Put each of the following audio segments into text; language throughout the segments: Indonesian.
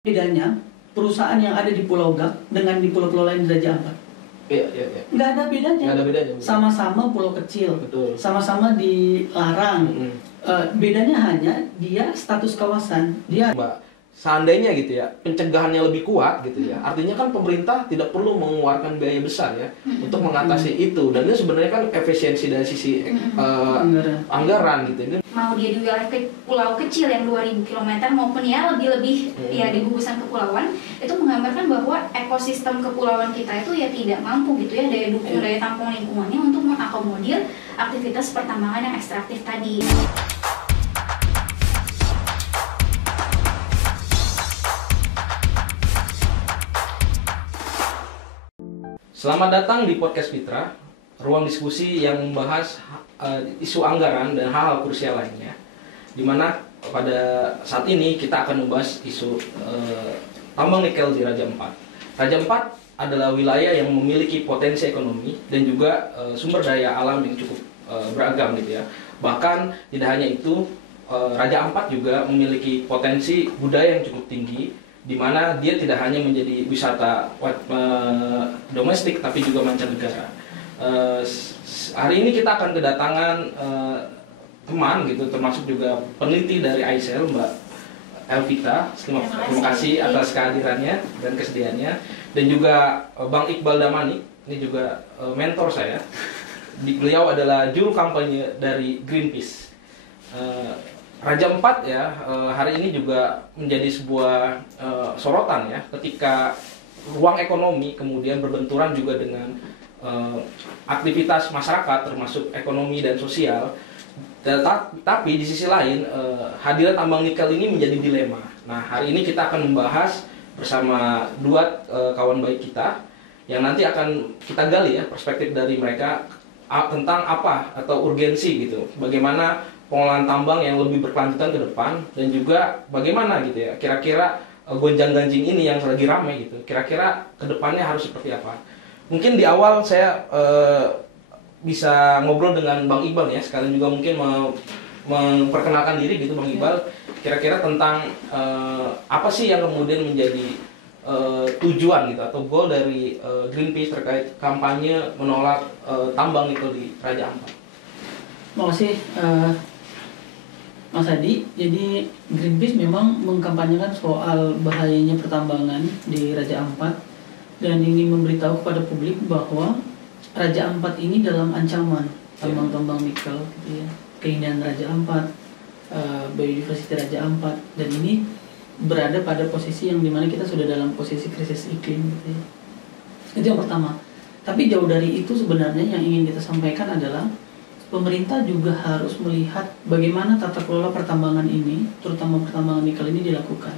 Bedanya perusahaan yang ada di Pulau Gak dengan di pulau-pulau lain di Raja Ampat. Iya. Nggak ada bedanya. Nggak ada bedanya. Sama-sama pulau kecil. Betul. Sama-sama dilarang. Bedanya hanya dia status kawasan. Dia. Mbak, seandainya gitu ya, pencegahannya lebih kuat gitu ya. Artinya kan pemerintah tidak perlu mengeluarkan biaya besar ya untuk mengatasi itu. Dan ini sebenarnya kan efisiensi dari sisi anggaran gitu. Ini mau dia di wilayah pulau kecil yang 2000 km maupun ya lebih ya di gugusan kepulauan, itu menggambarkan bahwa ekosistem kepulauan kita itu ya tidak mampu gitu ya daya dukung, daya tampung lingkungannya untuk mengakomodir aktivitas pertambangan yang ekstraktif tadi. Selamat datang di Podcast Fitra, ruang diskusi yang membahas isu anggaran dan hal-hal krusial lainnya. Dimana pada saat ini kita akan membahas isu tambang nikel di Raja Ampat. Raja Ampat adalah wilayah yang memiliki potensi ekonomi dan juga sumber daya alam yang cukup beragam gitu ya. Bahkan tidak hanya itu, Raja Ampat juga memiliki potensi budaya yang cukup tinggi, di mana dia tidak hanya menjadi wisata domestik tapi juga mancanegara. Hari ini kita akan kedatangan teman gitu, termasuk juga peneliti dari ICL, Mbak Elvita. Terima kasih atas kehadirannya dan kesediaannya. Dan juga Bang Iqbal Damani, ini juga mentor saya. Beliau adalah juru kampanye dari Greenpeace. Raja Ampat ya, hari ini juga menjadi sebuah sorotan ya, ketika ruang ekonomi kemudian berbenturan juga dengan aktivitas masyarakat termasuk ekonomi dan sosial. Tapi di sisi lain hadirat tambang nikel ini menjadi dilema. Nah, hari ini kita akan membahas bersama dua kawan baik kita yang nanti akan kita gali ya perspektif dari mereka tentang apa atau urgensi gitu. Bagaimana pengolahan tambang yang lebih berkelanjutan ke depan, dan juga bagaimana gitu ya kira-kira gonjang-ganjing ini yang lagi ramai gitu. Kira-kira ke depannya harus seperti apa? Mungkin di awal saya bisa ngobrol dengan Bang Iqbal ya, sekalian juga mungkin memperkenalkan diri gitu Bang Iqbal, kira-kira tentang apa sih yang kemudian menjadi tujuan gitu atau goal dari Greenpeace terkait kampanye menolak tambang nikel di Raja Ampat. Terima kasih Mas Adi. Jadi Greenpeace memang mengkampanyekan soal bahayanya pertambangan di Raja Ampat dan ingin memberitahu kepada publik bahwa Raja Ampat ini dalam ancaman tambang-tambang nikel gitu ya. Keindahan Raja Ampat, biodiversitas Raja Ampat, dan ini berada pada posisi yang dimana kita sudah dalam posisi krisis iklim gitu ya. Itu yang pertama. Tapi jauh dari itu sebenarnya yang ingin kita sampaikan adalah pemerintah juga harus melihat bagaimana tata kelola pertambangan ini, terutama pertambangan nikel ini dilakukan.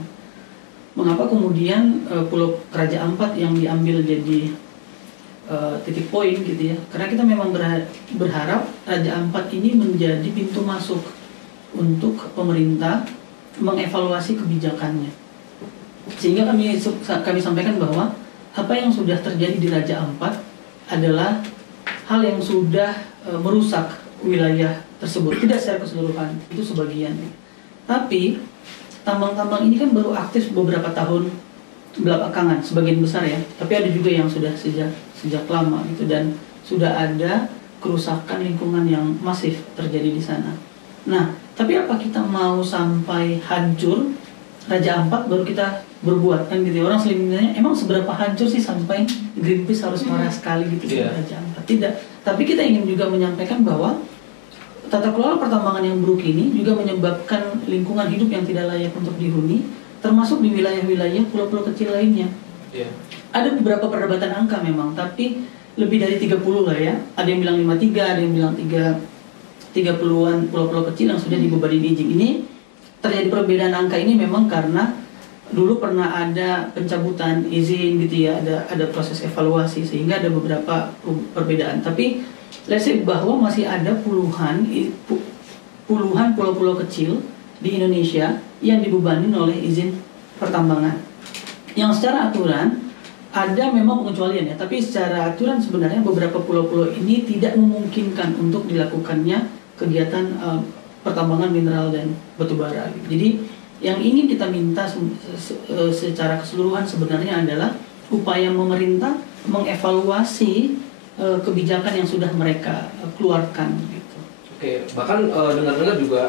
Mengapa kemudian Pulau Raja Ampat yang diambil jadi titik poin gitu ya? Karena kita memang berharap Raja Ampat ini menjadi pintu masuk untuk pemerintah mengevaluasi kebijakannya. Sehingga kami sampaikan bahwa apa yang sudah terjadi di Raja Ampat adalah hal yang sudah merusak wilayah tersebut. Tidak secara keseluruhan, itu sebagian. Tapi tambang-tambang ini kan baru aktif beberapa tahun belakangan, sebagian besar ya. Tapi ada juga yang sudah sejak lama gitu, dan sudah ada kerusakan lingkungan yang masif terjadi di sana. Nah, tapi apa kita mau sampai hancur Raja Ampat baru kita berbuat kan gitu? Orang selinginnya emang seberapa hancur sih sampai Greenpeace harus marah sekali gitu sama Raja Ampat? Tidak. Tapi kita ingin juga menyampaikan bahwa tata kelola pertambangan yang buruk ini juga menyebabkan lingkungan hidup yang tidak layak untuk dihuni, termasuk di wilayah-wilayah pulau-pulau kecil lainnya. Ada beberapa perdebatan angka memang, tapi lebih dari 30 lah ya. Ada yang bilang 53, ada yang bilang 30-an pulau-pulau kecil yang sudah dibebani izin. Ini terjadi perbedaan angka ini memang karena dulu pernah ada pencabutan izin gitu ya, ada proses evaluasi sehingga ada beberapa perbedaan. Tapi let's say bahwa masih ada puluhan pulau-pulau kecil di Indonesia yang dibebani oleh izin pertambangan. Yang secara aturan ada memang pengecualian ya, tapi secara aturan sebenarnya beberapa pulau-pulau ini tidak memungkinkan untuk dilakukannya kegiatan pertambangan mineral dan batu bara. Jadi Yang ingin kita minta secara keseluruhan sebenarnya adalah upaya pemerintah mengevaluasi kebijakan yang sudah mereka keluarkan gitu. Oke, bahkan dengar-dengar juga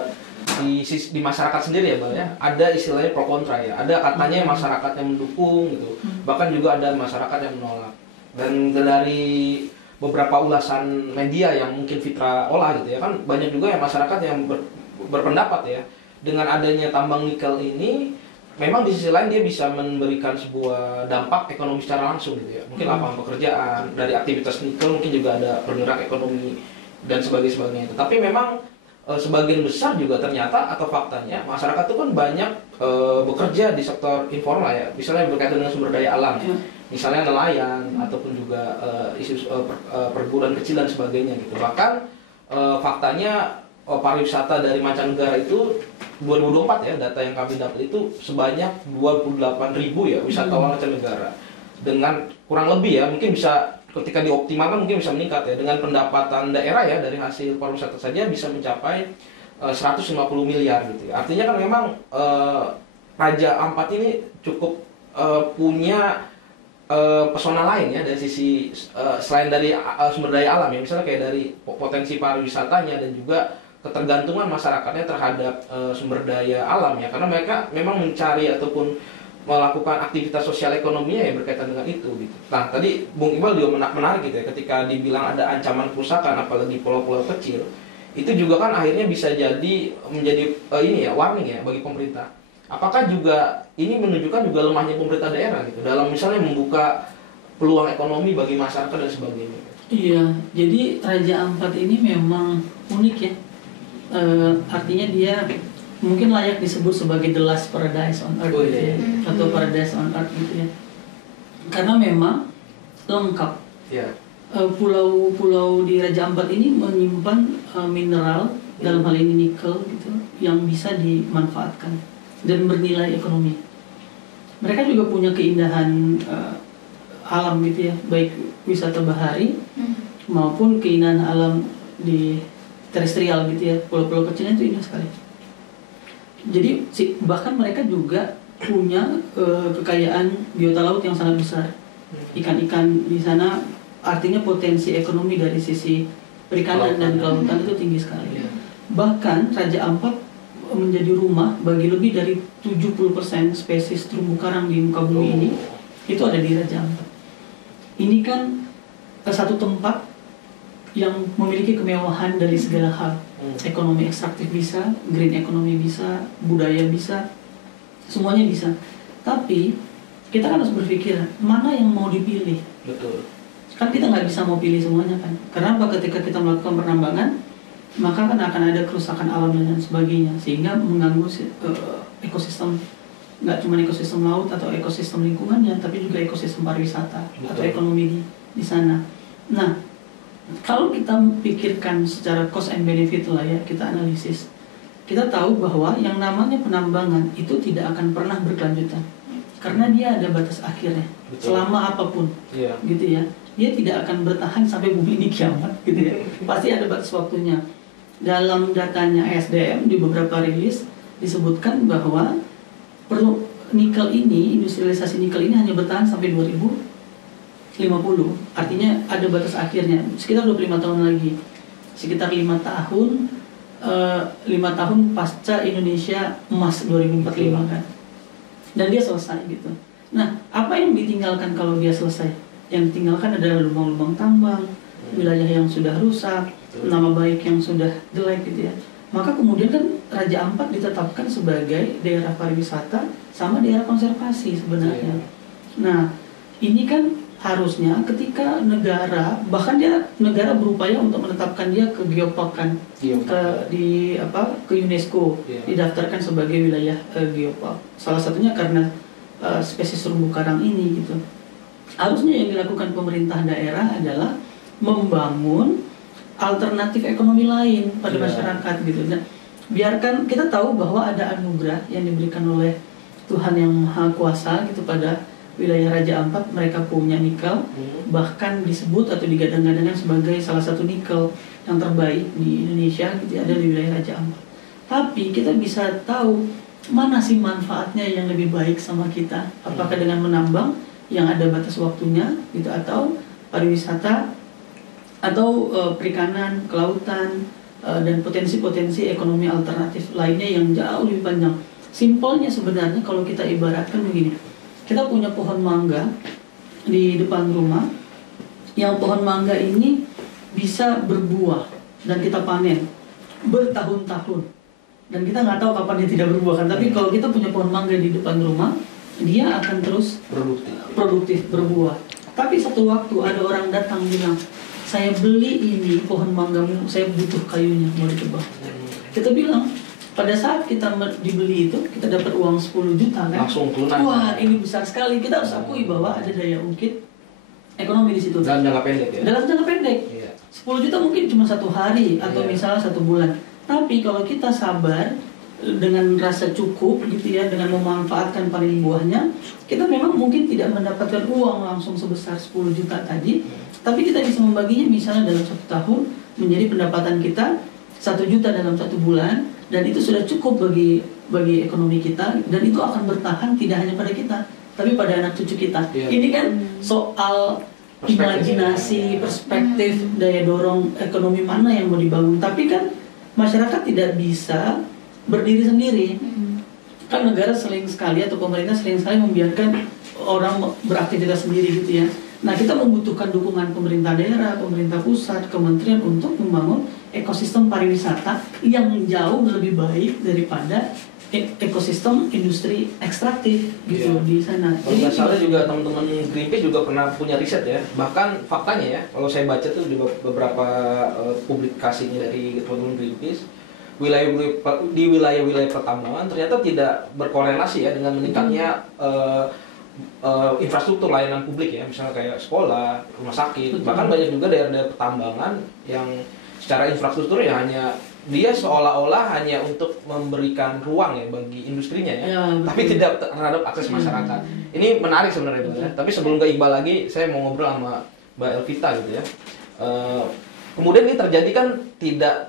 di masyarakat sendiri ya Bang ya, ada istilahnya pro kontra ya. Ada katanya masyarakat yang mendukung gitu. Bahkan juga ada masyarakat yang menolak. Dan dari beberapa ulasan media yang mungkin Fitra olah gitu ya, kan banyak juga yang masyarakat yang berpendapat ya, dengan adanya tambang nikel ini memang di sisi lain dia bisa memberikan sebuah dampak ekonomi secara langsung gitu ya. Mungkin lapangan pekerjaan, dari aktivitas nikel mungkin juga ada bergerak ekonomi dan sebagainya itu. Tapi memang sebagian besar juga ternyata atau faktanya masyarakat itu kan banyak bekerja di sektor informal ya, misalnya berkaitan dengan sumber daya alam, misalnya nelayan ataupun juga isu perguruan kecil dan sebagainya gitu. Bahkan faktanya pariwisata dari mancanegara itu 2024 ya, data yang kami dapat itu sebanyak 28.000 ya wisatawan mancanegara, dengan kurang lebih ya mungkin bisa ketika dioptimalkan mungkin bisa meningkat ya, dengan pendapatan daerah ya dari hasil pariwisata saja bisa mencapai 150 miliar gitu ya. Artinya kan memang Raja Ampat ini cukup punya pesona lain ya dari sisi selain dari sumber daya alam ya, misalnya kayak dari potensi pariwisatanya dan juga ketergantungan masyarakatnya terhadap sumber daya alam ya, karena mereka memang mencari ataupun melakukan aktivitas sosial ekonominya yang berkaitan dengan itu gitu. Nah tadi Bung Iqbal juga menarik gitu ya, ketika dibilang ada ancaman kerusakan apalagi pulau-pulau kecil, itu juga kan akhirnya bisa menjadi ini ya warning ya bagi pemerintah. Apakah juga ini menunjukkan juga lemahnya pemerintah daerah gitu dalam misalnya membuka peluang ekonomi bagi masyarakat dan sebagainya? Iya, jadi Raja Ampat ini memang unik ya. Artinya dia mungkin layak disebut sebagai the last paradise on earth gitu ya, atau paradise on earth gitu ya, karena memang lengkap. Pulau-pulau di Raja Ampat ini menyimpan mineral, dalam hal ini nikel gitu, yang bisa dimanfaatkan dan bernilai ekonomi. Mereka juga punya keindahan alam gitu ya, baik wisata bahari maupun keindahan alam di terestrial gitu ya. Pulau-pulau kecilnya itu indah sekali. Jadi bahkan mereka juga punya kekayaan biota laut yang sangat besar. Ikan-ikan di sana, artinya potensi ekonomi dari sisi perikanan dan kelautan itu tinggi sekali. Bahkan Raja Ampat menjadi rumah bagi lebih dari 70% spesies terumbu karang di muka bumi ini, itu ada di Raja Ampat. Ini kan satu tempat yang memiliki kemewahan dari segala hal. Ekonomi ekstraktif bisa, green economy bisa, budaya bisa, semuanya bisa. Tapi kita kan harus berpikir mana yang mau dipilih. Betul. Kan kita nggak bisa mau pilih semuanya kan. Karena apa, ketika kita melakukan penambangan, maka kan akan ada kerusakan alam dan sebagainya, sehingga mengganggu ekosistem, nggak cuma ekosistem laut atau ekosistem lingkungannya, tapi juga ekosistem pariwisata. Betul. Atau ekonomi di sana. Nah, kalau kita pikirkan secara cost and benefit lah ya, kita analisis, kita tahu bahwa yang namanya penambangan itu tidak akan pernah berkelanjutan, karena dia ada batas akhirnya. Betul. Selama apapun, gitu ya, dia tidak akan bertahan sampai bumi ini kiamat, gitu ya. Pasti ada batas waktunya. Dalam datanya SDM di beberapa rilis disebutkan bahwa perlu nikel ini, industrialisasi nikel ini hanya bertahan sampai 2050. Artinya ada batas akhirnya, sekitar 25 tahun lagi, sekitar 5 tahun 5 tahun pasca Indonesia emas 2045 kan, dan dia selesai gitu. Nah, apa yang ditinggalkan kalau dia selesai? Yang ditinggalkan adalah lubang-lubang tambang, wilayah yang sudah rusak, nama baik yang sudah jelek gitu ya. Maka kemudian kan Raja Ampat ditetapkan sebagai daerah pariwisata sama daerah konservasi sebenarnya. Nah, ini kan harusnya ketika negara, bahkan negara berupaya untuk menetapkan dia ke Geopark kan, ke UNESCO, didaftarkan sebagai wilayah Geopark. Salah satunya karena spesies terumbu karang ini gitu. Harusnya yang dilakukan pemerintah daerah adalah membangun alternatif ekonomi lain pada masyarakat gitu. Nah, biarkan kita tahu bahwa ada anugerah yang diberikan oleh Tuhan yang Maha Kuasa gitu pada wilayah Raja Ampat. Mereka punya nikel, bahkan disebut atau digadang-gadangkan sebagai salah satu nikel yang terbaik di Indonesia gitu, ada di wilayah Raja Ampat. Tapi kita bisa tahu mana sih manfaatnya yang lebih baik sama kita? Apakah dengan menambang yang ada batas waktunya gitu, atau pariwisata, atau perikanan, kelautan, dan potensi-potensi ekonomi alternatif lainnya yang jauh lebih panjang. Simpelnya sebenarnya kalau kita ibaratkan begini, kita punya pohon mangga di depan rumah, yang pohon mangga ini bisa berbuah dan kita panen bertahun-tahun, dan kita nggak tahu kapan dia tidak berbuah kan. Tapi kalau kita punya pohon mangga di depan rumah, dia akan terus produktif berbuah. Tapi satu waktu ada orang datang bilang, saya beli ini pohon manggamu, saya butuh kayunya, mau ditebang. Kita bilang, pada saat kita dibeli itu, kita dapat uang 10 juta kan? Langsung tunai. Wah, ini besar sekali. Kita harus akui bahwa ada daya ungkit ekonomi di situ. Dalam jangka pendek ya. Dalam jangka pendek. Iya. 10 juta mungkin cuma 1 hari atau Iya. misalnya 1 bulan. Tapi kalau kita sabar dengan rasa cukup gitu ya, dengan memanfaatkan panen buahnya, kita memang mungkin tidak mendapatkan uang langsung sebesar 10 juta tadi, tapi kita bisa membaginya misalnya dalam 1 tahun menjadi pendapatan kita 1 juta dalam 1 bulan, dan itu sudah cukup bagi ekonomi kita, dan itu akan bertahan tidak hanya pada kita tapi pada anak cucu kita. Iya. Ini kan soal imajinasi, perspektif, daya dorong ekonomi mana yang mau dibangun. Tapi kan masyarakat tidak bisa berdiri sendiri. Kan negara sering sekali atau pemerintah sering sekali membiarkan orang beraktivitas sendiri gitu ya. Nah, kita membutuhkan dukungan pemerintah daerah, pemerintah pusat, kementerian untuk membangun ekosistem pariwisata yang jauh lebih baik daripada ekosistem industri ekstraktif gitu di sana. Jadi misalnya juga teman-teman Greenpeace juga pernah punya riset ya. Bahkan faktanya ya, kalau saya baca tuh di beberapa publikasinya dari teman-teman Greenpeace, di wilayah-wilayah pertambangan ternyata tidak berkorelasi ya dengan meningkatnya infrastruktur layanan publik ya, misalnya kayak sekolah, rumah sakit. Betul. Bahkan banyak juga daerah-daerah pertambangan yang secara infrastruktur ya hanya dia seolah-olah hanya untuk memberikan ruang ya bagi industrinya ya, tapi tidak terhadap akses masyarakat. Ini menarik sebenarnya Mbak ya. Tapi sebelum ke Iqbal lagi, saya mau ngobrol sama Mbak Elvita gitu ya. Kemudian ini terjadi kan tidak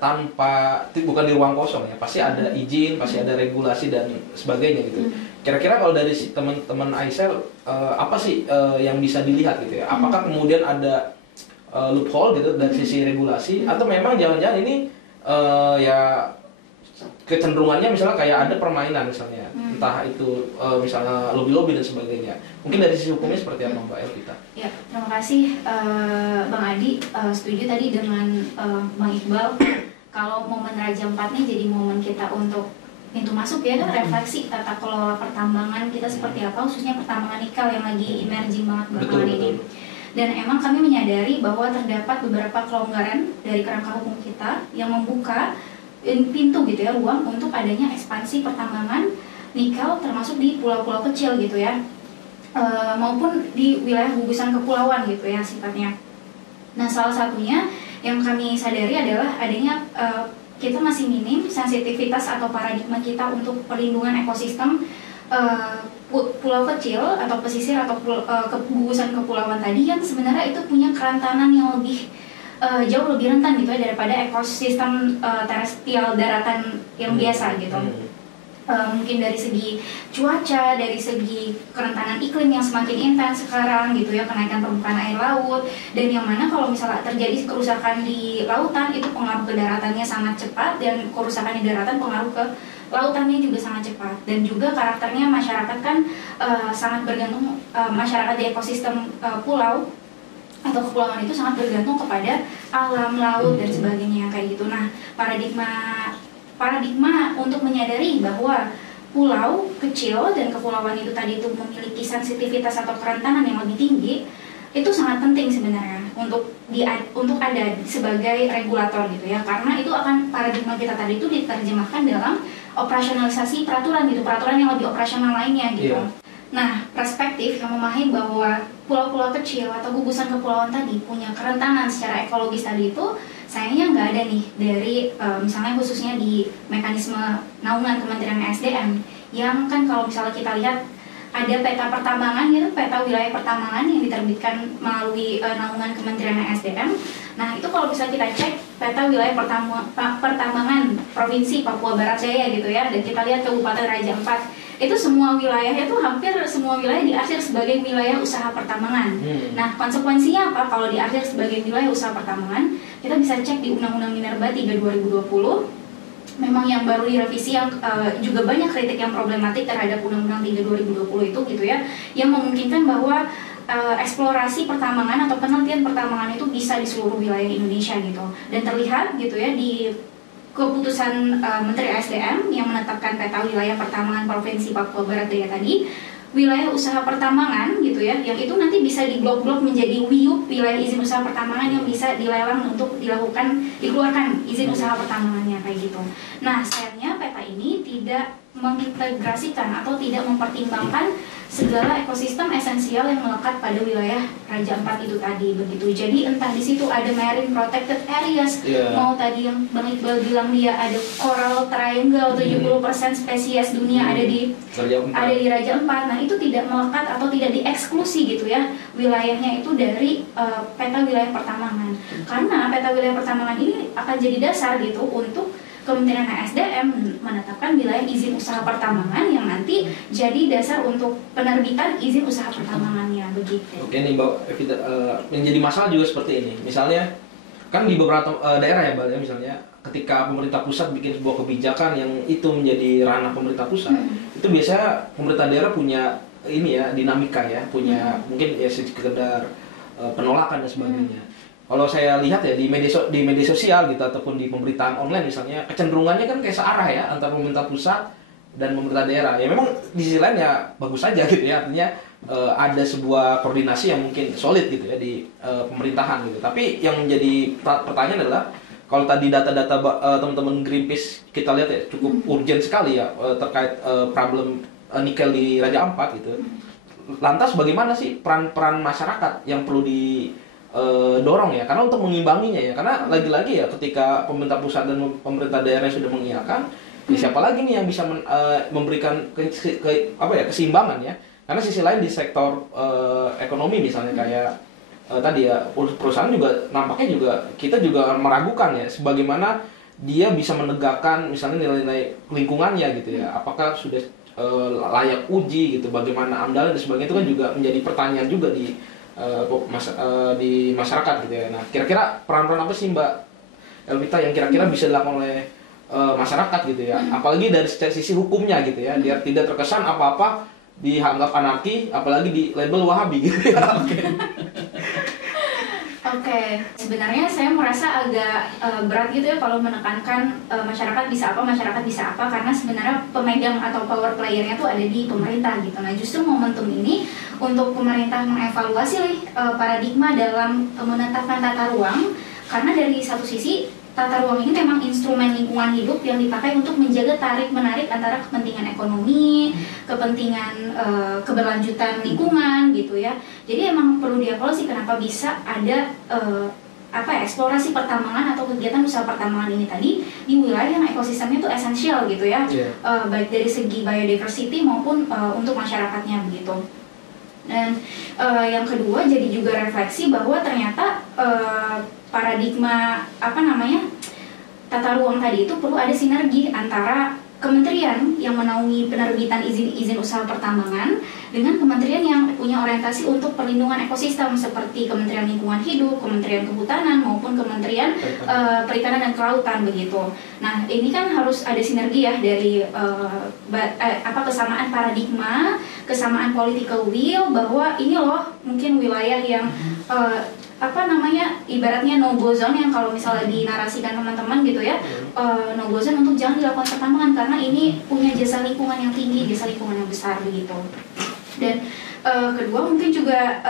bukan di ruang kosong ya, pasti ada izin, pasti ada regulasi dan sebagainya gitu. Kira-kira kalau dari teman-teman Aisel, apa sih yang bisa dilihat gitu ya? Apakah kemudian ada loophole gitu dari sisi regulasi, atau memang jangan-jangan ini ya kecenderungannya misalnya kayak ada permainan misalnya, entah itu misalnya lobby-lobby dan sebagainya. Mungkin dari sisi hukumnya seperti apa Mbak Elvita? Ya, terima kasih Bang Adi. Setuju tadi dengan Bang Iqbal. Kalau momen Raja 4 nih jadi momen kita untuk pintu masuk ya, refleksi tata kelola pertambangan kita seperti apa, khususnya pertambangan nikel yang lagi emerging banget belakangan ini. Dan emang kami menyadari bahwa terdapat beberapa kelonggaran dari kerangka hukum kita yang membuka pintu gitu ya, ruang untuk adanya ekspansi pertambangan nikel termasuk di pulau-pulau kecil gitu ya, maupun di wilayah gugusan kepulauan gitu ya sifatnya. Nah, salah satunya yang kami sadari adalah adanya kita masih minim sensitivitas atau paradigma kita untuk perlindungan ekosistem pulau kecil atau pesisir atau gugusan kepulauan tadi, yang sebenarnya itu punya kerentanan yang lebih jauh lebih rentan gitu ya daripada ekosistem terestrial daratan yang biasa gitu. Mungkin dari segi cuaca, dari segi kerentanan iklim yang semakin intens sekarang gitu ya, kenaikan permukaan air laut, dan yang mana kalau misalnya terjadi kerusakan di lautan itu pengaruh ke daratannya sangat cepat, dan kerusakan di daratan pengaruh ke lautannya juga sangat cepat. Dan juga karakternya masyarakat kan sangat bergantung, masyarakat di ekosistem pulau atau kepulauan itu sangat bergantung kepada alam laut dan sebagainya kayak gitu. Nah, paradigma untuk menyadari bahwa pulau kecil dan kepulauan itu tadi itu memiliki sensitivitas atau kerentanan yang lebih tinggi, itu sangat penting sebenarnya untuk ada sebagai regulator gitu ya, karena itu akan paradigma kita tadi itu diterjemahkan dalam operasionalisasi peraturan gitu, peraturan yang lebih operasional lainnya gitu. Nah, perspektif yang memahami bahwa pulau-pulau kecil atau gugusan kepulauan tadi punya kerentanan secara ekologis tadi itu sayangnya nggak ada nih dari misalnya khususnya di mekanisme naungan Kementerian SDM, yang kan kalau misalnya kita lihat ada peta pertambangan gitu, peta wilayah pertambangan yang diterbitkan melalui naungan Kementerian SDM. Nah itu kalau bisa kita cek peta wilayah pertambangan Provinsi Papua Barat Daya gitu ya, dan kita lihat Kabupaten Raja Ampat, itu semua wilayahnya tuh hampir semua wilayah diarsir sebagai wilayah usaha pertambangan. Nah konsekuensinya apa kalau diarsir sebagai wilayah usaha pertambangan? Kita bisa cek di Undang-Undang Minerba 3 2020. Memang yang baru direvisi yang juga banyak kritik yang problematik terhadap Undang-Undang 3 2020 itu gitu ya, yang memungkinkan bahwa eksplorasi pertambangan atau penelitian pertambangan itu bisa di seluruh wilayah Indonesia gitu. Dan terlihat gitu ya di keputusan Menteri SDM yang menetapkan peta wilayah pertambangan Provinsi Papua Barat Daya tadi, wilayah usaha pertambangan gitu ya, yang itu nanti bisa diblok-blok menjadi WIUP, wilayah izin usaha pertambangan yang bisa dilelang untuk dikeluarkan izin usaha pertambangannya kayak gitu. Nah sayangnya peta ini tidak mengintegrasikan atau tidak mempertimbangkan segala ekosistem esensial yang melekat pada wilayah Raja Ampat itu tadi begitu. Jadi entah di situ ada marine protected areas, mau tadi yang Bang Iqbal bilang dia ada coral triangle 70% spesies dunia ada di Raja Ampat. Nah itu tidak melekat atau tidak dieksklusi gitu ya wilayahnya itu dari peta wilayah pertambangan. Karena peta wilayah pertambangan ini akan jadi dasar gitu untuk Kementerian SDM menetapkan wilayah izin usaha pertambangan yang nanti jadi dasar untuk penerbitan izin usaha pertambangannya begitu. Oke nih Mbak Evita, yang jadi masalah juga seperti ini. Misalnya kan di beberapa daerah ya Mbak ya, misalnya ketika pemerintah pusat bikin sebuah kebijakan yang itu menjadi ranah pemerintah pusat, itu biasanya pemerintah daerah punya ini ya dinamika ya, punya mungkin ya sekedar penolakan dan sebagainya. Kalau saya lihat ya di media sosial gitu ataupun di pemberitaan online misalnya, kecenderungannya kan kayak searah ya antara pemerintah pusat dan pemerintah daerah. Ya memang di sisi lain ya bagus saja gitu ya, artinya ada sebuah koordinasi yang mungkin solid gitu ya di pemerintahan gitu. Tapi yang menjadi pertanyaan adalah kalau tadi data-data teman-teman Greenpeace kita lihat ya cukup urgent sekali ya terkait problem nikel di Raja Ampat gitu. Lantas bagaimana sih peran masyarakat yang perlu dorong ya, karena untuk mengimbanginya ya, karena lagi-lagi ya ketika pemerintah pusat dan pemerintah daerah sudah mengiyakan, ya siapa lagi nih yang bisa memberikan keseimbangan ya, karena sisi lain di sektor ekonomi misalnya kayak tadi ya perusahaan juga nampaknya juga kita juga meragukan ya, sebagaimana dia bisa menegakkan misalnya nilai-nilai lingkungannya gitu ya, apakah sudah layak uji gitu, bagaimana AMDAL dan sebagainya, itu kan juga menjadi pertanyaan juga di masyarakat gitu ya. Nah, kira-kira peran-peran apa sih Mbak Elvita yang kira-kira bisa dilakukan oleh masyarakat gitu ya? Apalagi dari sisi hukumnya gitu ya, biar tidak terkesan apa-apa dianggap anarki, apalagi di label Wahabi gitu ya. Oke, sebenarnya saya merasa agak berat gitu ya kalau menekankan masyarakat bisa apa, karena sebenarnya pemegang atau power playernya tuh ada di pemerintah gitu. Nah justru momentum ini untuk pemerintah mengevaluasi paradigma dalam menetapkan tata ruang, karena dari satu sisi tata ruang ini memang instrumen lingkungan hidup yang dipakai untuk menjaga tarik-menarik antara kepentingan ekonomi, kepentingan keberlanjutan lingkungan gitu ya. Jadi emang perlu dievaluasi kenapa bisa ada eksplorasi pertambangan atau kegiatan usaha pertambangan ini tadi di wilayah yang ekosistemnya itu esensial gitu ya, baik dari segi biodiversity maupun untuk masyarakatnya begitu. Dan yang kedua jadi juga refleksi bahwa ternyata paradigma tata ruang tadi itu perlu ada sinergi antara kementerian yang menaungi penerbitan izin usaha pertambangan dengan kementerian yang punya orientasi untuk perlindungan ekosistem seperti Kementerian Lingkungan Hidup, Kementerian Kehutanan maupun Kementerian Perikanan dan Kelautan begitu. Nah, ini kan harus ada sinergi ya dari kesamaan paradigma, kesamaan political will, bahwa ini loh mungkin wilayah yang ibaratnya no go zone yang kalau misalnya dinarasikan teman-teman gitu ya, no go zone untuk jangan dilakukan pertambangan karena ini punya jasa lingkungan yang tinggi, jasa lingkungan yang besar begitu. Dan kedua mungkin juga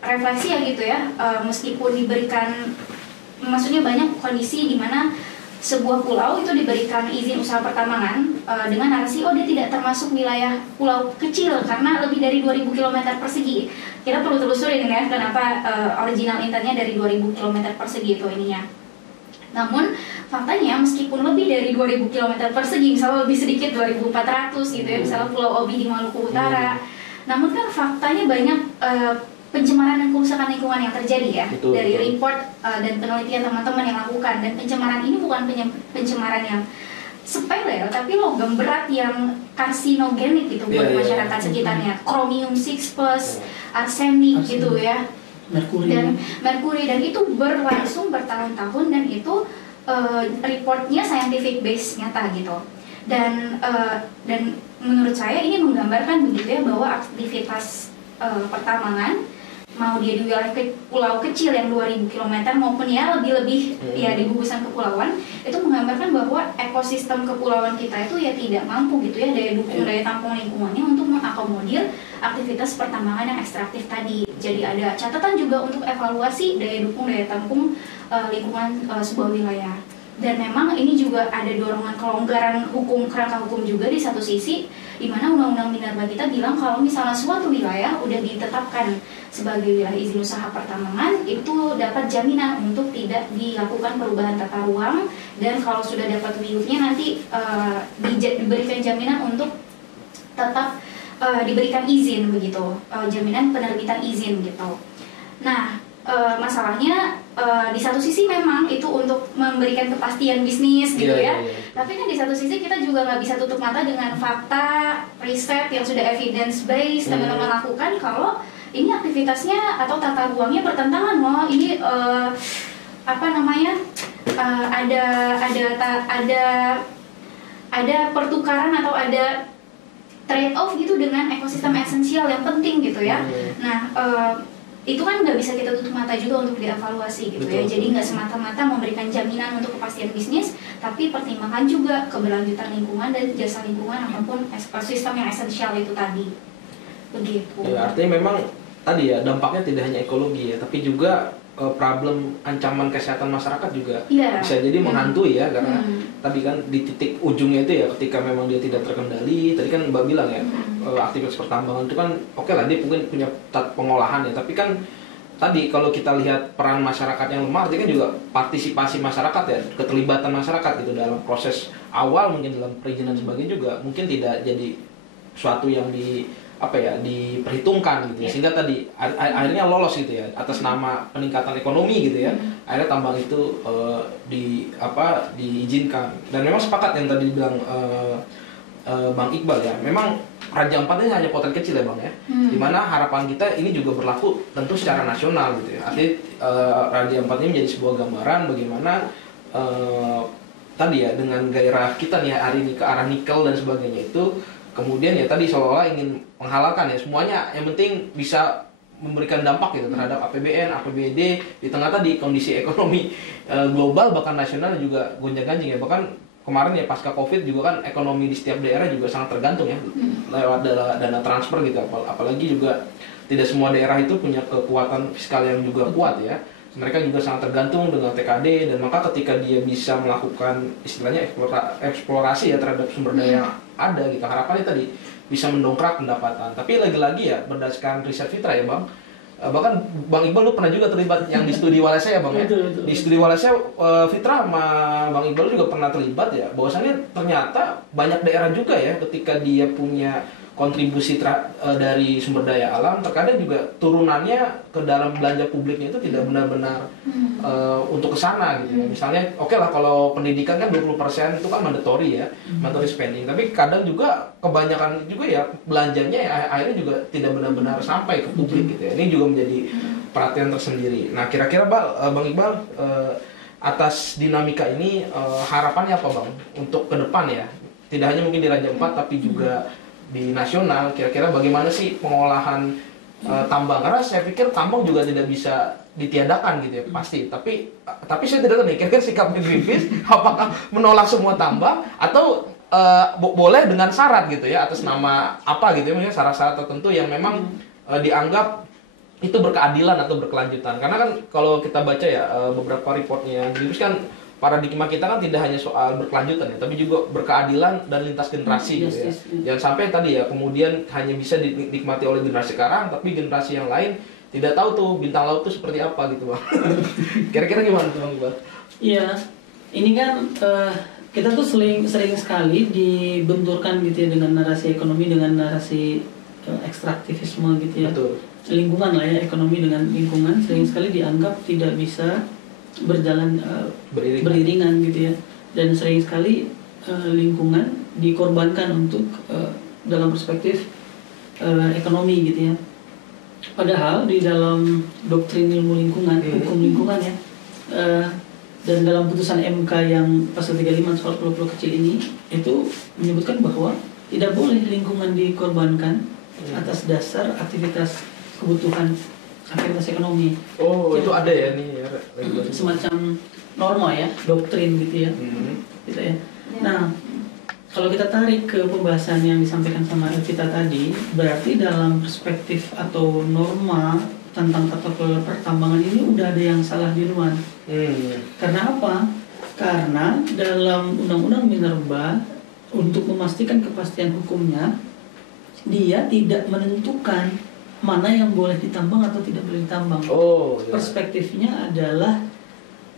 refleksi ya gitu ya, meskipun diberikan, maksudnya banyak kondisi di mana sebuah pulau itu diberikan izin usaha pertambangan dengan narasi dia tidak termasuk wilayah pulau kecil karena lebih dari 2000 km persegi. Kita perlu telusurin ya kenapa original intentnya dari 2000 km persegi itu ininya. Namun faktanya meskipun lebih dari 2000 km persegi, misalnya lebih sedikit 2400 gitu ya, misalnya Pulau Obi di Maluku Utara, namun kan faktanya banyak pencemaran dan kerusakan lingkungan yang terjadi ya. Betul, dari betul. report dan penelitian teman-teman yang lakukan, dan pencemaran ini bukan pencemaran yang sepele, tapi logam berat yang karsinogenik gitu buat masyarakat sekitarnya, chromium 6+, arsenik gitu ya, merkuri, dan itu berlangsung bertahun-tahun, dan itu reportnya scientific base nyata gitu. Dan menurut saya ini menggambarkan begitu ya, bahwa aktivitas pertambangan, mau dia di wilayah pulau kecil yang 2000 km maupun ya lebih ya di gugusan kepulauan, itu menggambarkan bahwa ekosistem kepulauan kita itu ya tidak mampu gitu ya, daya dukung, daya tampung lingkungannya untuk mengakomodir aktivitas pertambangan yang ekstraktif tadi. Jadi ada catatan juga untuk evaluasi daya dukung, daya tampung lingkungan sebuah wilayah. Dan memang ini juga ada dorongan kelonggaran hukum, kerangka hukum juga di satu sisi, di mana Undang-Undang Minerba kita bilang kalau misalnya suatu wilayah udah ditetapkan sebagai wilayah izin usaha pertambangan, itu dapat jaminan untuk tidak dilakukan perubahan tata ruang, dan kalau sudah dapat WIU-nya nanti diberikan jaminan untuk tetap diberikan izin begitu, jaminan penerbitan izin gitu. Nah, masalahnya di satu sisi memang itu untuk memberikan kepastian bisnis gitu ya. Tapi kan di satu sisi kita juga nggak bisa tutup mata dengan fakta riset yang sudah evidence based teman-teman lakukan, kalau ini aktivitasnya atau tata ruangnya bertentangan loh. Ini ada pertukaran atau ada trade off gitu dengan ekosistem esensial yang penting gitu ya. Nah, itu kan nggak bisa kita tutup mata juga untuk dievaluasi gitu. Betul, ya. Jadi nggak semata-mata memberikan jaminan untuk kepastian bisnis, tapi pertimbangkan juga keberlanjutan lingkungan dan jasa lingkungan ataupun ekosistem yang esensial itu tadi. Begitu. Ya, artinya memang tadi ya dampaknya tidak hanya ekologi ya, tapi juga problem ancaman kesehatan masyarakat juga bisa jadi menghantui ya, karena tadi kan di titik ujungnya itu ya, ketika memang dia tidak terkendali, tadi kan Mbak bilang ya, aktivitas pertambangan itu kan oke lah dia mungkin punya pengolahan ya, tapi kan tadi kalau kita lihat peran masyarakat yang lemah, artinya kan juga partisipasi masyarakat ya, keterlibatan masyarakat gitu dalam proses awal, mungkin dalam perizinan sebagainya juga mungkin tidak jadi suatu yang diperhitungkan gitu ya, sehingga tadi akhirnya lolos gitu ya atas nama peningkatan ekonomi gitu ya, akhirnya tambang itu diizinkan. Dan memang sepakat yang tadi bilang Bang Iqbal ya, memang Raja Ampat ini hanya potret kecil ya Bang ya, dimana harapan kita ini juga berlaku tentu secara nasional gitu ya. Artinya Raja Ampat ini menjadi sebuah gambaran bagaimana tadi ya dengan gairah kita nih hari ini ke arah nikel dan sebagainya itu, kemudian ya tadi seolah-olah ingin menghalalkan ya semuanya, yang penting bisa memberikan dampak gitu terhadap APBN, APBD di tengah tadi kondisi ekonomi global bahkan nasional juga gonjang-ganjing ya. Bahkan kemarin ya pasca Covid juga kan ekonomi di setiap daerah juga sangat tergantung ya lewat dana transfer gitu, apalagi juga tidak semua daerah itu punya kekuatan fiskal yang juga kuat ya. Mereka juga sangat tergantung dengan TKD, dan maka ketika dia bisa melakukan istilahnya eksplorasi ya terhadap sumber daya yang ada gitu, harapannya tadi bisa mendongkrak pendapatan. Tapi lagi-lagi ya berdasarkan riset Fitra ya Bang, bahkan Bang Iqbal lu pernah juga terlibat yang di studi Walesa ya Bang ya. Di studi Walesa Fitra sama Bang Iqbal juga pernah terlibat ya, bahwasannya ternyata banyak daerah juga ya ketika dia punya kontribusi dari sumber daya alam, terkadang juga turunannya ke dalam belanja publiknya itu tidak benar-benar untuk ke sana gitu ya. Misalnya oke lah kalau pendidikan kan 20% itu kan mandatory ya, mandatory spending, tapi kadang juga kebanyakan juga ya belanjanya ya, akhirnya juga tidak benar-benar sampai ke publik gitu ya. Ini juga menjadi perhatian tersendiri. Nah, kira-kira Bang Iqbal atas dinamika ini harapannya apa Bang untuk ke depan ya? Tidak hanya mungkin di Raja Ampat tapi juga di nasional, kira-kira bagaimana sih pengolahan tambang? Karena saya pikir tambang juga tidak bisa ditiadakan gitu ya, pasti. Tapi saya tidak tahu nih, kira-kira sikapnya Greenpeace apakah menolak semua tambang atau boleh dengan syarat gitu ya, atas nama apa gitu ya, misalnya syarat-syarat tertentu yang memang dianggap itu berkeadilan atau berkelanjutan. Karena kan kalau kita baca ya beberapa reportnya Greenpeace kan, paradigma kita kan tidak hanya soal berkelanjutan ya, tapi juga berkeadilan dan lintas generasi gitu ya. Jangan sampai tadi ya kemudian hanya bisa dinikmati oleh generasi sekarang, tapi generasi yang lain tidak tahu tuh bintang laut itu seperti apa gitu Bang. Kira-kira gimana tuh Bang Iqbal? Iya, ini kan kita tuh sering sekali dibenturkan gitu ya dengan narasi ekonomi dengan narasi ekstraktivisme gitu ya. Betul. Lingkungan lah ya, ekonomi dengan lingkungan sering sekali dianggap tidak bisa berjalan beriringan gitu ya. Dan sering sekali lingkungan dikorbankan untuk dalam perspektif ekonomi gitu ya. Padahal di dalam doktrin ilmu lingkungan, hukum lingkungan ya, dan dalam putusan MK yang pasal 35 soal pulau-pulau kecil ini itu menyebutkan bahwa tidak boleh lingkungan dikorbankan atas dasar aktivitas kebutuhan aktivitas ekonomi. Oh, itu ada ya nih ya, semacam norma ya, doktrin gitu ya. Gitu ya. Nah, kalau kita tarik ke pembahasan yang disampaikan sama Elvita tadi, berarti dalam perspektif atau norma tentang tata kelola pertambangan ini udah ada yang salah di luar. Karena apa? Karena dalam Undang-Undang Minerba untuk memastikan kepastian hukumnya, dia tidak menentukan mana yang boleh ditambang atau tidak boleh ditambang. Oh, ya. Perspektifnya adalah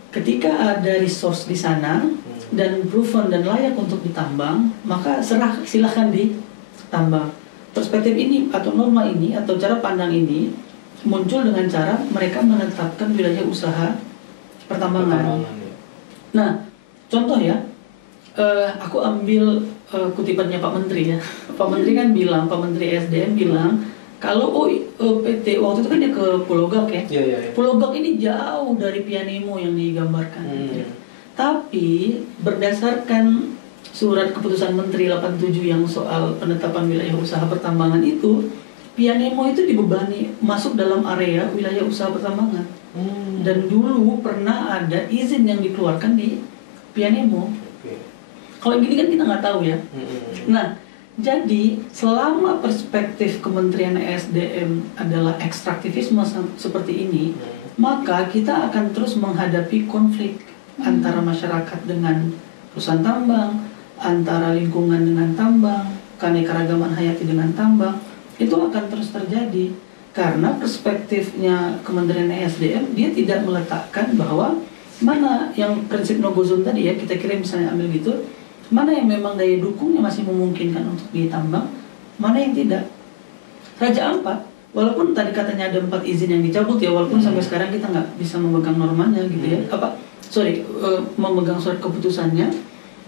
ketika ada resource di sana dan proven dan layak untuk ditambang, maka silahkan ditambang. Perspektif ini atau norma ini atau cara pandang ini muncul dengan cara mereka menetapkan wilayah usaha pertambangan. Ya. Nah, contoh ya, aku ambil kutipannya Pak Menteri ya. Pak Menteri kan bilang, Pak Menteri SDM bilang, kalau PT waktu itu kan dia ke Pulau Gak ya. Ya. Pulau Gak ini jauh dari Pianemo yang digambarkan. Gitu ya. Tapi berdasarkan surat keputusan Menteri 87 yang soal penetapan wilayah usaha pertambangan itu, Pianemo itu dibebani masuk dalam area wilayah usaha pertambangan. Dan dulu pernah ada izin yang dikeluarkan di Pianemo. Kalau gini kan kita nggak tahu ya. Nah, jadi selama perspektif Kementerian ESDM adalah ekstraktivisme seperti ini, maka kita akan terus menghadapi konflik antara masyarakat dengan perusahaan tambang, antara lingkungan dengan tambang, keanekaragaman hayati dengan tambang. Itu akan terus terjadi karena perspektifnya Kementerian ESDM dia tidak meletakkan bahwa mana yang prinsip no go zone tadi ya, kita kira misalnya ambil gitu, mana yang memang daya dukungnya masih memungkinkan untuk ditambang, mana yang tidak. Raja Ampat, walaupun tadi katanya ada 4 izin yang dicabut ya, walaupun sampai sekarang kita nggak bisa memegang normanya gitu ya, memegang surat keputusannya,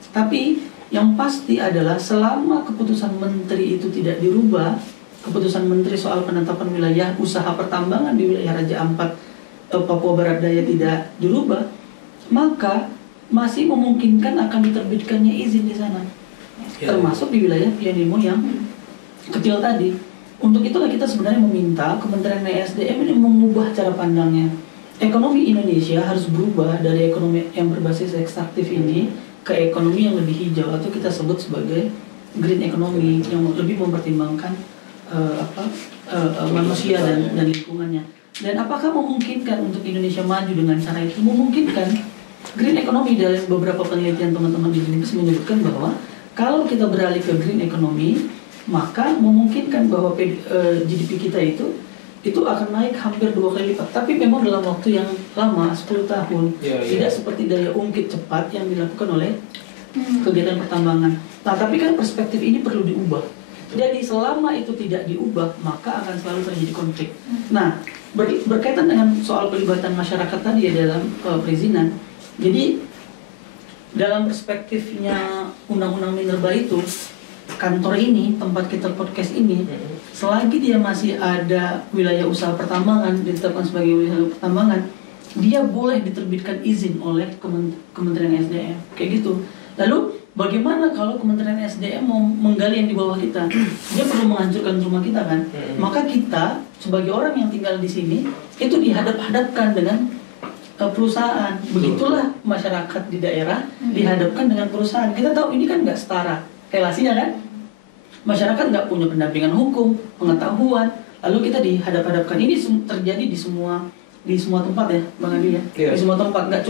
tapi yang pasti adalah selama keputusan menteri itu tidak dirubah, keputusan menteri soal penetapan wilayah usaha pertambangan di wilayah Raja Ampat Papua Barat Daya tidak dirubah, maka masih memungkinkan akan diterbitkannya izin di sana, termasuk di wilayah Pianemo yang kecil tadi. Untuk itulah kita sebenarnya meminta Kementerian ESDM ini mengubah cara pandangnya. Ekonomi Indonesia harus berubah dari ekonomi yang berbasis ekstraktif ini ke ekonomi yang lebih hijau atau kita sebut sebagai green economy yang lebih mempertimbangkan manusia dan lingkungannya. Dan apakah memungkinkan untuk Indonesia maju dengan cara itu? Memungkinkan. Green economy dari beberapa penelitian teman-teman di Greenpeace menyebutkan bahwa kalau kita beralih ke green economy, maka memungkinkan bahwa GDP kita itu akan naik hampir 2 kali lipat. Tapi memang dalam waktu yang lama, 10 tahun. Tidak seperti daya ungkit cepat yang dilakukan oleh kegiatan pertambangan. Nah, tapi kan perspektif ini perlu diubah. Jadi selama itu tidak diubah, maka akan selalu terjadi konflik. Nah, berkaitan dengan soal pelibatan masyarakat tadi ya dalam perizinan. Jadi dalam perspektifnya Undang-Undang Minerba itu, kantor ini, tempat kita podcast ini, selagi dia masih ada wilayah usaha pertambangan, ditetapkan sebagai wilayah pertambangan, dia boleh diterbitkan izin oleh Kementerian SDM, kayak gitu. Lalu bagaimana kalau Kementerian SDM mau menggali yang di bawah kita? Dia perlu menghancurkan rumah kita kan? Maka kita sebagai orang yang tinggal di sini itu dihadap-hadapkan dengan perusahaan. Begitulah masyarakat di daerah dihadapkan dengan perusahaan. Kita tahu ini kan nggak setara relasinya kan? Masyarakat nggak punya pendampingan hukum, pengetahuan. Lalu kita dihadap-hadapkan. Ini terjadi di semua tempat ya, Bang Adi ya. Di semua tempat, nggak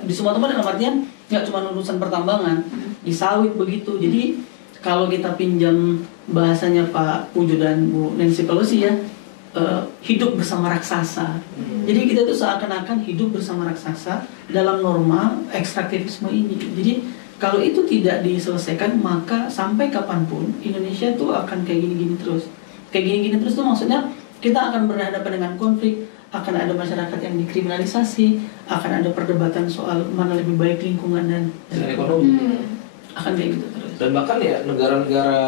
di semua tempat dalam artian nggak cuma urusan pertambangan, di sawit begitu. Jadi kalau kita pinjam bahasanya Pak Pujo dan Bu Nancy Pelosi ya, hidup bersama raksasa. Jadi kita tuh seakan-akan hidup bersama raksasa dalam norma ekstraktivisme ini. Jadi kalau itu tidak diselesaikan, maka sampai kapanpun Indonesia tuh akan kayak gini-gini terus. Kayak gini-gini terus tuh maksudnya kita akan berhadapan dengan konflik, akan ada masyarakat yang dikriminalisasi, akan ada perdebatan soal mana lebih baik lingkungan dan ekonomi. Akan kayak gitu terus. Dan bahkan ya negara-negara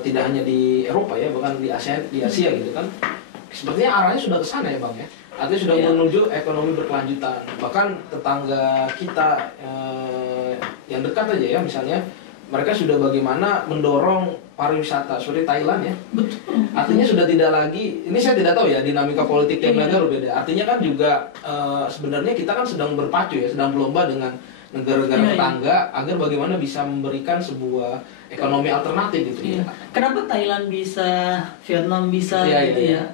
tidak hanya di Eropa ya, bahkan di Asia gitu kan, sepertinya arahnya sudah ke sana ya Bang ya. Artinya sudah menuju ekonomi berkelanjutan. Bahkan tetangga kita yang dekat aja ya, misalnya mereka sudah bagaimana mendorong pariwisata seperti Thailand ya. Betul. Artinya sudah tidak lagi, ini saya tidak tahu ya dinamika politik yang negara berbeda. Artinya kan juga sebenarnya kita kan sedang berpacu ya, sedang berlomba dengan negara-negara tetangga agar bagaimana bisa memberikan sebuah ekonomi alternatif gitu ya. Kenapa Thailand bisa, Vietnam bisa gitu ya?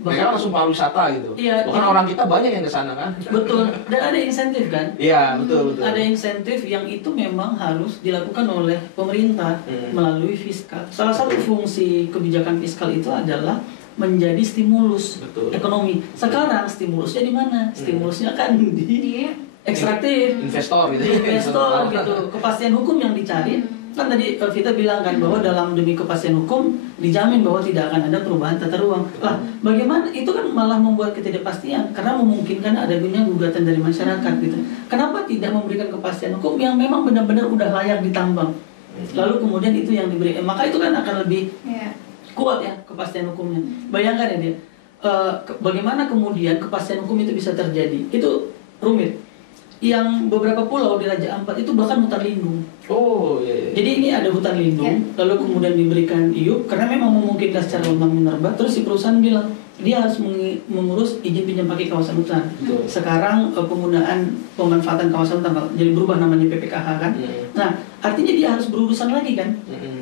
Mereka langsung pariwisata gitu. Bahkan orang kita banyak yang ke sana kan. Betul. Dan ada insentif kan? Iya, betul. Ada insentif yang itu memang harus dilakukan oleh pemerintah melalui fiskal. Salah satu fungsi kebijakan fiskal itu adalah menjadi stimulus ekonomi. Sekarang stimulusnya di mana? Stimulusnya kan di ekstraktif, investor gitu. Kepastian hukum yang dicari. Kan tadi Vita bilang kan bahwa dalam demi kepastian hukum dijamin bahwa tidak akan ada perubahan tata ruang. Lah, bagaimana itu kan malah membuat ketidakpastian karena memungkinkan adanya gugatan dari masyarakat gitu. Kenapa tidak memberikan kepastian hukum yang memang benar-benar udah layak ditambang? Lalu kemudian itu yang diberi, maka itu kan akan lebih kuat ya kepastian hukumnya. Bayangkan ya dia, bagaimana kemudian kepastian hukum itu bisa terjadi? Itu rumit. Yang beberapa pulau di Raja Ampat itu bahkan hutan lindung. Jadi ini ada hutan lindung, lalu kemudian diberikan IUP karena memang memungkinkan secara undang minerba. Terus si perusahaan bilang dia harus mengurus izin pinjam pakai kawasan hutan. Sekarang penggunaan pemanfaatan kawasan hutan jadi berubah namanya PPKH kan. Nah artinya dia harus berurusan lagi kan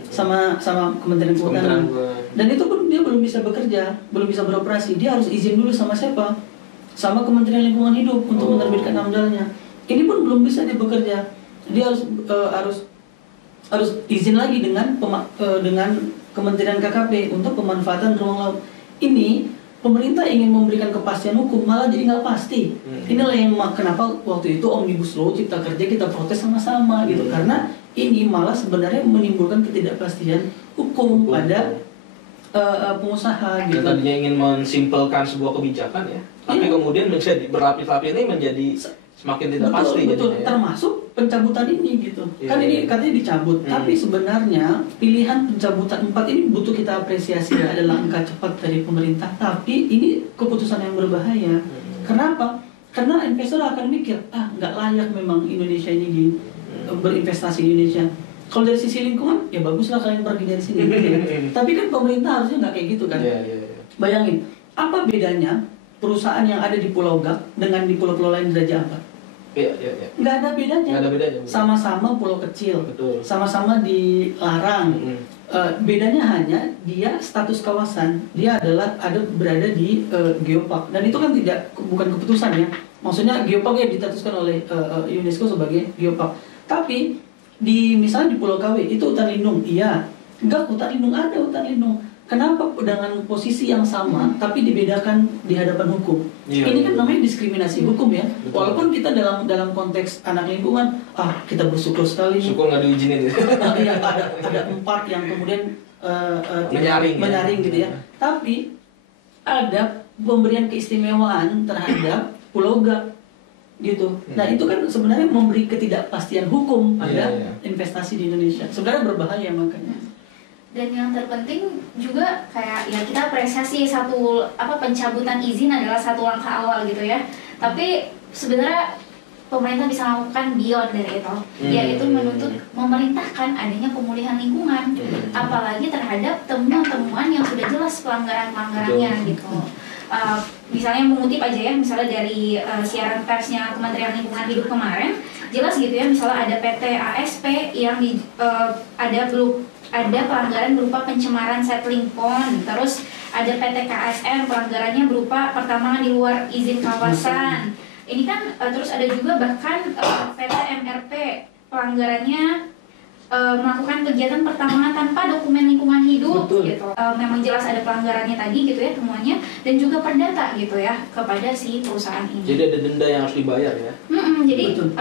sama Kementerian Kehutanan. Dan itu pun dia belum bisa bekerja, belum bisa beroperasi. Dia harus izin dulu sama siapa? Sama Kementerian Lingkungan Hidup untuk menerbitkan amdalnya. Ini pun belum bisa dia bekerja. Dia harus izin lagi dengan Kementerian KKP untuk pemanfaatan ruang laut. Ini pemerintah ingin memberikan kepastian hukum malah jadi nggak pasti. Inilah yang kenapa waktu itu Omnibus Law Cipta Kerja kita protes sama-sama gitu, karena ini malah sebenarnya menimbulkan ketidakpastian hukum pada pengusaha gitu. Tadinya ingin mensimpelkan sebuah kebijakan ya, tapi kemudian menjadi berlapis-lapis ini menjadi semakin tidak pasti. Betul, termasuk pencabutan ini gitu. Kan ini katanya dicabut, tapi sebenarnya pilihan pencabutan 4 ini butuh kita apresiasi ya, adalah langkah cepat dari pemerintah. Tapi ini keputusan yang berbahaya. Kenapa? Karena investor akan mikir, nggak layak memang Indonesia ini berinvestasi di Indonesia. Kalau dari sisi lingkungan, ya baguslah kalian pergi dari sini. Tapi kan pemerintah harusnya nggak kayak gitu kan. Bayangin, apa bedanya perusahaan yang ada di Pulau Gak dengan di pulau-pulau lain di Raja Ampat? Nggak ada bedanya. Sama-sama pulau kecil, sama-sama dilarang. Bedanya hanya dia status kawasan, dia berada di geopark, dan itu kan bukan keputusan ya. Maksudnya geopark ya distatuskan oleh UNESCO sebagai geopark. Tapi misalnya di Pulau KW itu hutan lindung, iya. Enggak, hutan lindung ada hutan lindung. Kenapa dengan posisi yang sama tapi dibedakan di hadapan hukum? Ini kan namanya diskriminasi hukum ya. Walaupun kita dalam konteks anak lingkungan, kita bersyukur sekali. Syukur nggak diizinin. Ada 4 yang kemudian menyaring gitu ya. Tapi ada pemberian keistimewaan terhadap Pulau Gak gitu. Nah itu kan sebenarnya memberi ketidakpastian hukum pada investasi di Indonesia. Sebenarnya berbahaya makanya. Dan yang terpenting juga kayak ya kita apresiasi pencabutan izin adalah satu langkah awal gitu ya. Tapi sebenarnya pemerintah bisa melakukan beyond dari itu, yaitu menuntut memerintahkan adanya pemulihan lingkungan, apalagi terhadap temuan-temuan yang sudah jelas pelanggaran-pelanggarannya gitu. Misalnya mengutip aja ya, misalnya dari siaran persnya Kementerian Lingkungan Hidup kemarin, jelas gitu ya, misalnya ada PT ASP yang ada pelanggaran berupa pencemaran settling pond, terus ada PT KSM pelanggarannya berupa pertambangan di luar izin kawasan. Ini kan terus ada juga bahkan PT MRP pelanggarannya melakukan kegiatan pertambangan tanpa dokumen lingkungan hidup. Betul. Gitu. Memang jelas ada pelanggarannya tadi gitu ya temuannya, dan juga perdata gitu ya kepada si perusahaan ini. Jadi ada denda yang harus dibayar ya. Jadi Betul.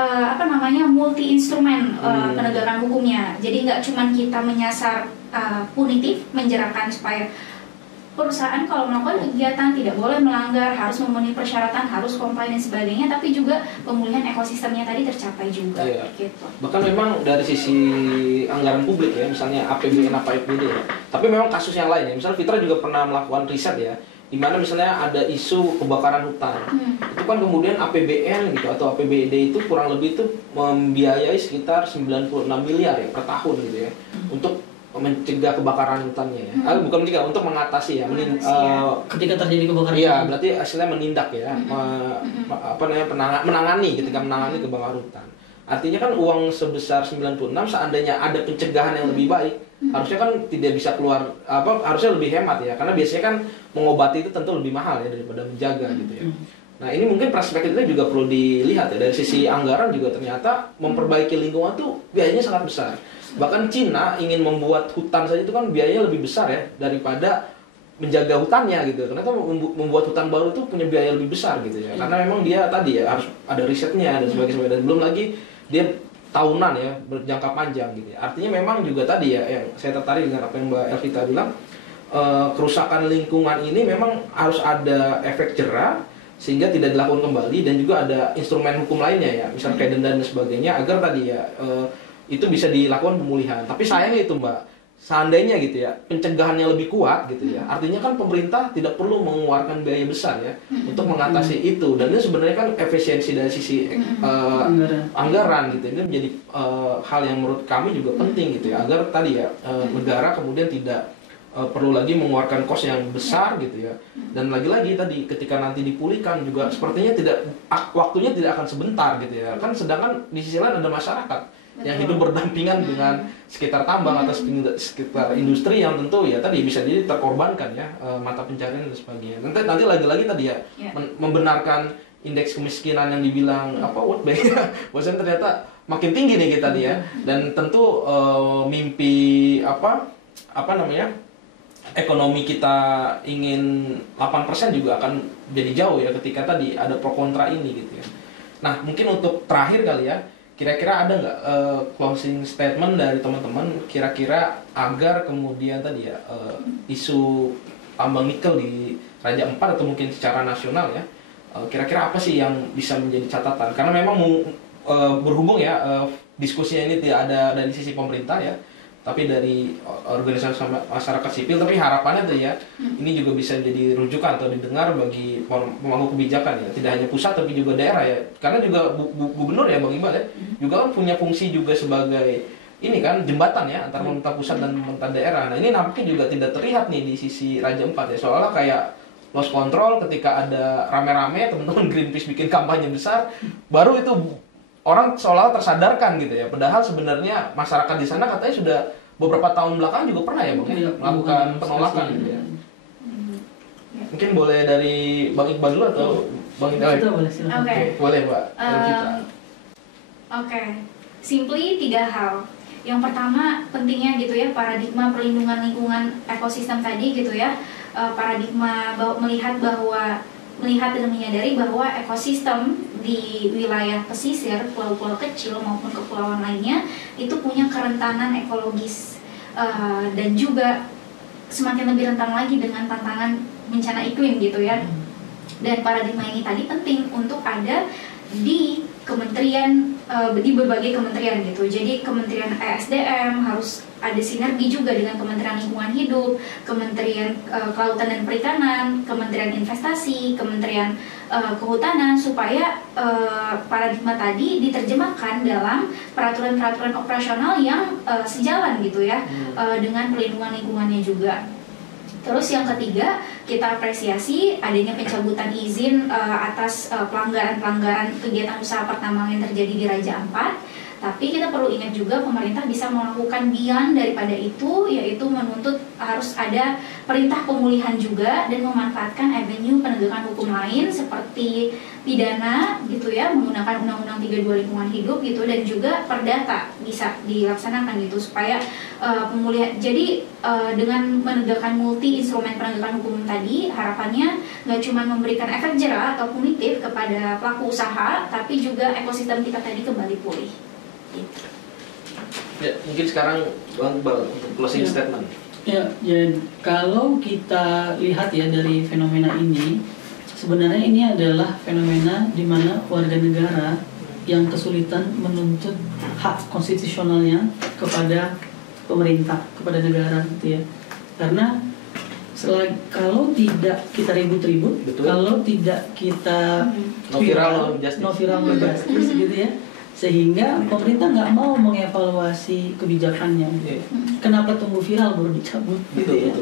multi instrumen penegakan hukumnya. Jadi nggak cuma kita menyasar punitif, menjerakan supaya perusahaan kalau melakukan kegiatan tidak boleh melanggar, harus memenuhi persyaratan, harus comply dan sebagainya, tapi juga pemulihan ekosistemnya tadi tercapai juga. Iya. Gitu. Bahkan memang dari sisi anggaran publik ya, misalnya APBN apa APBD ya. Tapi memang kasus yang lain ya, misalnya Fitra juga pernah melakukan riset ya, di mana misalnya ada isu kebakaran hutan. Itu kan kemudian APBN gitu atau APBD itu kurang lebih itu membiayai sekitar 96 miliar ya per tahun gitu ya, untuk mencegah kebakaran hutannya ya. Bukan mencegah, untuk mengatasi ya. Ketika terjadi kebakaran. Iya, berarti hasilnya menindak ya. Menangani ketika menangani kebakaran hutan. Artinya kan uang sebesar 96 seandainya ada pencegahan yang lebih baik, harusnya kan tidak bisa keluar harusnya lebih hemat ya. Karena biasanya kan mengobati itu tentu lebih mahal ya daripada menjaga gitu ya. Nah, ini mungkin perspektif itu juga perlu dilihat ya. Dari sisi anggaran juga ternyata memperbaiki lingkungan tuh biayanya sangat besar. Bahkan Cina ingin membuat hutan saja itu kan biayanya lebih besar ya daripada menjaga hutannya gitu. Ternyata membuat hutan baru itu punya biaya lebih besar gitu ya. Karena memang dia tadi ya harus ada risetnya dan sebagainya. Dan belum lagi dia tahunan ya, berjangka panjang gitu ya. Artinya memang juga tadi ya, yang saya tertarik dengan apa yang Mbak Elvita bilang, kerusakan lingkungan ini memang harus ada efek jera sehingga tidak dilakukan kembali, dan juga ada instrumen hukum lainnya ya, misalnya kayak denda dan sebagainya, agar tadi ya itu bisa dilakukan pemulihan. Tapi sayangnya itu Mbak, seandainya gitu ya pencegahannya lebih kuat gitu ya, artinya kan pemerintah tidak perlu mengeluarkan biaya besar ya untuk mengatasi itu, dan itu sebenarnya kan efisiensi dari sisi anggaran gitu. Ini menjadi hal yang menurut kami juga penting gitu ya, agar tadi ya negara kemudian tidak perlu lagi mengeluarkan kos yang besar gitu ya. Dan lagi-lagi tadi ketika nanti dipulihkan juga sepertinya waktunya tidak akan sebentar gitu ya. Kan sedangkan di sisi lain ada masyarakat yang hidup berdampingan dengan sekitar tambang atau sekitar industri yang tentu ya tadi bisa jadi terkorbankan ya mata pencarian dan sebagainya. Nanti lagi-lagi tadi ya membenarkan indeks kemiskinan yang dibilang World Bank bahwasanya ternyata makin tinggi nih kita nih ya. Dan tentu mimpi ekonomi kita ingin 8% juga akan jadi jauh ya ketika tadi ada pro kontra ini gitu ya. Nah, mungkin untuk terakhir kali ya, kira-kira ada nggak closing statement dari teman-teman kira-kira agar kemudian tadi ya isu tambang nikel di Raja Ampat atau mungkin secara nasional ya, kira-kira apa sih yang bisa menjadi catatan? Karena memang berhubung ya diskusinya ini tidak ada dari sisi pemerintah ya, tapi dari organisasi masyarakat sipil. Tapi harapannya tuh ya ini juga bisa jadi rujukan atau didengar bagi pemangku kebijakan ya, tidak hanya pusat tapi juga daerah ya. Karena juga gubernur ya Bang Iqbal ya juga kan punya fungsi juga sebagai ini kan jembatan ya antara pemerintah pusat dan pemerintah daerah. Nah, ini nampaknya juga tidak terlihat nih di sisi Raja Ampat ya, soalnya kayak lost control ketika ada rame-rame teman-teman Greenpeace bikin kampanye besar, baru itu orang seolah tersadarkan gitu ya. Padahal sebenarnya masyarakat di sana katanya sudah beberapa tahun belakangan juga pernah ya Bang ya, melakukan penolakan gitu ya. Mungkin boleh dari Bang Iqbal dulu atau Bang Iqbal? Oke. Boleh Mbak. Oke. Simply 3 hal. Yang pertama pentingnya gitu ya paradigma perlindungan lingkungan ekosistem tadi gitu ya. Paradigma melihat dan menyadari bahwa ekosistem di wilayah pesisir, pulau-pulau kecil maupun kepulauan lainnya itu punya kerentanan ekologis dan juga semakin lebih rentan lagi dengan tantangan bencana iklim gitu ya. Dan paradigma ini tadi penting untuk ada di kementerian, di berbagai kementerian gitu. Jadi Kementerian ESDM harus ada sinergi juga dengan Kementerian Lingkungan Hidup, Kementerian Kelautan dan Perikanan, Kementerian Investasi, Kementerian Kehutanan, supaya paradigma tadi diterjemahkan dalam peraturan-peraturan operasional yang sejalan gitu ya dengan perlindungan lingkungannya juga. Terus yang ketiga, kita apresiasi adanya pencabutan izin atas pelanggaran-pelanggaran kegiatan usaha pertambangan yang terjadi di Raja Ampat. Tapi kita perlu ingat juga pemerintah bisa melakukan beyond daripada itu, yaitu menuntut harus ada perintah pemulihan juga dan memanfaatkan avenue penegakan hukum lain seperti pidana gitu ya, menggunakan Undang-Undang 32 lingkungan hidup gitu, dan juga perdata bisa dilaksanakan gitu supaya pemulihan. Jadi dengan menegakkan multi instrumen penegakan hukum tadi, harapannya nggak cuma memberikan efek jera atau punitif kepada pelaku usaha, tapi juga ekosistem kita tadi kembali pulih. Ya, mungkin sekarang Bang Iqbal untuk closing statement. Ya, kalau kita lihat ya dari fenomena ini, sebenarnya ini adalah fenomena di mana warga negara yang kesulitan menuntut hak konstitusionalnya kepada pemerintah, kepada negara gitu ya. Karena kalau tidak kita ribut-ribut, kalau tidak kita no viral no justice gitu ya, sehingga pemerintah nggak mau mengevaluasi kebijakannya. Kenapa tunggu viral baru dicabut gitu ya?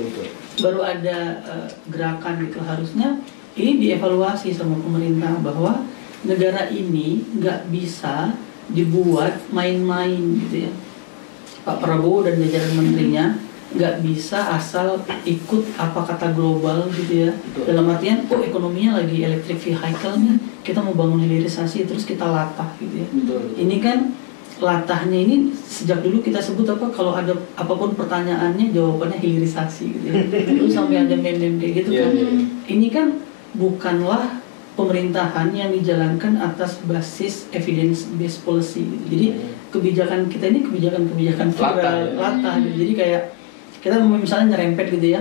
Baru ada gerakan gitu. Harusnya ini dievaluasi sama pemerintah bahwa negara ini nggak bisa dibuat main-main gitu ya. Pak Prabowo dan jajaran menterinya nggak bisa asal ikut apa kata global gitu ya. Dalam artian, ekonominya lagi electric vehicle nih, kita mau bangun hilirisasi terus kita latah gitu ya. Ini kan latahnya ini sejak dulu kita sebut apa, kalau ada apapun pertanyaannya jawabannya hilirisasi gitu ya. Terus sampai ada meme-meme kayak gitu kan. Ini kan bukanlah pemerintahan yang dijalankan atas basis evidence based policy gitu. Jadi kebijakan kita ini kebijakan latah gitu. Jadi kayak kita misalnya nyerempet gitu ya,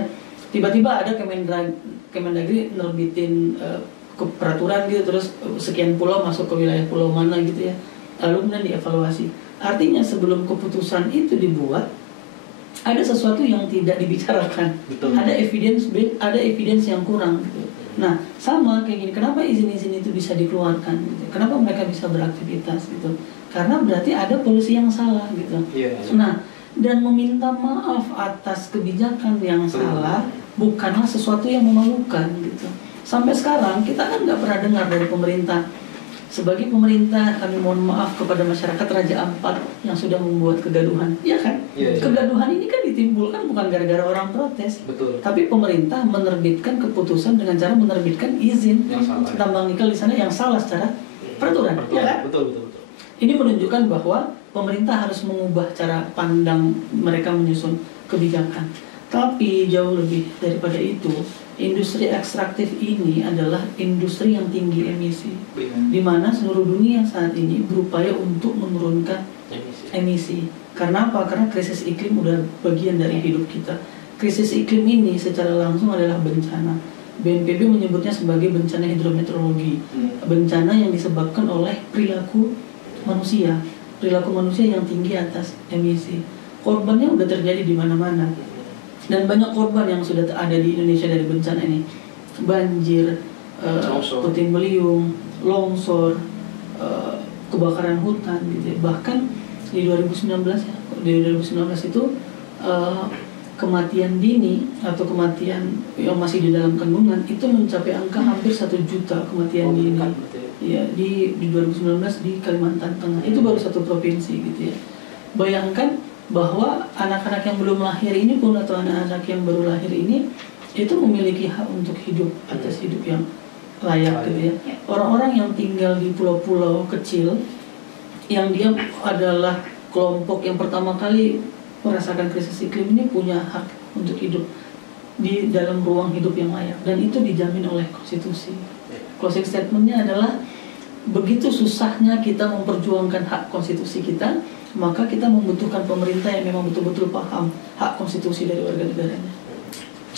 tiba-tiba ada Kemendagri nerbitin peraturan gitu, terus sekian pulau masuk ke wilayah pulau mana gitu ya, lalu kemudian dievaluasi. Artinya sebelum keputusan itu dibuat, ada sesuatu yang tidak dibicarakan. Ada evidence yang kurang gitu. Nah, sama kayak gini, kenapa izin-izin itu bisa dikeluarkan gitu? Kenapa mereka bisa beraktivitas gitu? Karena berarti ada polisi yang salah gitu. Nah, dan meminta maaf atas kebijakan yang salah bukanlah sesuatu yang memalukan gitu. Sampai sekarang kita kan nggak pernah dengar dari pemerintah, sebagai pemerintah kami mohon maaf kepada masyarakat Raja Ampat yang sudah membuat kegaduhan, ya kan? Kegaduhan ini kan ditimbulkan bukan gara-gara orang protes, tapi pemerintah menerbitkan keputusan dengan cara menerbitkan izin tambang nikel di sana yang salah secara peraturan, ya kan? Betul. Ini menunjukkan bahwa pemerintah harus mengubah cara pandang mereka menyusun kebijakan. Tapi jauh lebih daripada itu, industri ekstraktif ini adalah industri yang tinggi emisi, di mana seluruh dunia saat ini berupaya untuk menurunkan emisi. Karena apa? Karena krisis iklim udah bagian dari hidup kita. Krisis iklim ini secara langsung adalah bencana. BNPB menyebutnya sebagai bencana hidrometeorologi, bencana yang disebabkan oleh perilaku manusia yang tinggi atas emisi. Korbannya udah terjadi di mana-mana, dan banyak korban yang sudah ada di Indonesia dari bencana ini. Banjir, puting beliung, longsor, kebakaran hutan gitu ya. Bahkan di 2019 itu kematian dini atau kematian yang masih di dalam kandungan itu mencapai angka hampir 1 juta kematian dini. Ya, di 2019 di Kalimantan Tengah, itu baru satu provinsi gitu ya. Bayangkan bahwa anak-anak yang belum lahir ini pun, atau anak-anak yang baru lahir ini, itu memiliki hak untuk hidup atas hidup yang layak gitu ya. Orang-orang yang tinggal di pulau-pulau kecil, yang dia adalah kelompok yang pertama kali merasakan krisis iklim ini, punya hak untuk hidup di dalam ruang hidup yang layak, dan itu dijamin oleh konstitusi. Closing statementnya adalah, begitu susahnya kita memperjuangkan hak konstitusi kita, maka kita membutuhkan pemerintah yang memang betul-betul paham hak konstitusi dari warga negaranya.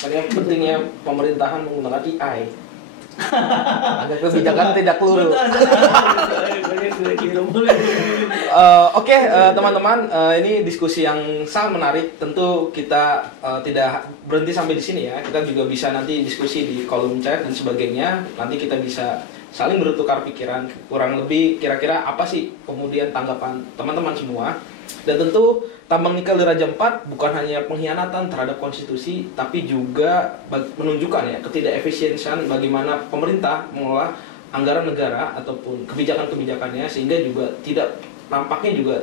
Makanya pentingnya pemerintahan menggunakan AI agar kebijakan tidak keliru. Oke, teman-teman, ini diskusi yang sangat menarik. Tentu kita tidak berhenti sampai di sini ya. Kita juga bisa nanti diskusi di kolom chat dan sebagainya. Nanti kita bisa saling bertukar pikiran, kurang lebih kira-kira apa sih kemudian tanggapan teman-teman semua. Dan tentu tambang nikel di Raja Ampat bukan hanya pengkhianatan terhadap konstitusi, tapi juga menunjukkan ya ketidakefisiensian bagaimana pemerintah mengelola anggaran negara ataupun kebijakan-kebijakannya, sehingga juga tidak nampaknya juga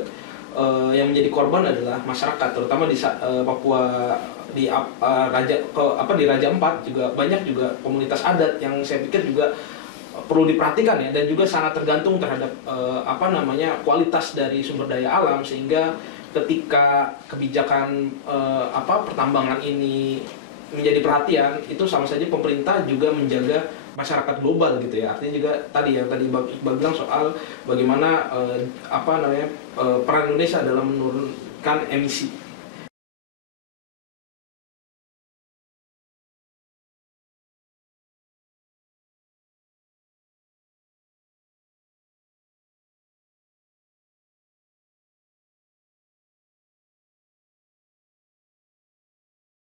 yang menjadi korban adalah masyarakat, terutama di Papua, di di Raja Ampat juga banyak juga komunitas adat yang saya pikir juga perlu diperhatikan ya, dan juga sangat tergantung terhadap kualitas dari sumber daya alam, sehingga ketika kebijakan pertambangan ini menjadi perhatian, itu sama saja pemerintah juga menjaga masyarakat global gitu ya. Artinya juga tadi Iqbal bilang soal bagaimana peran Indonesia dalam menurunkan emisi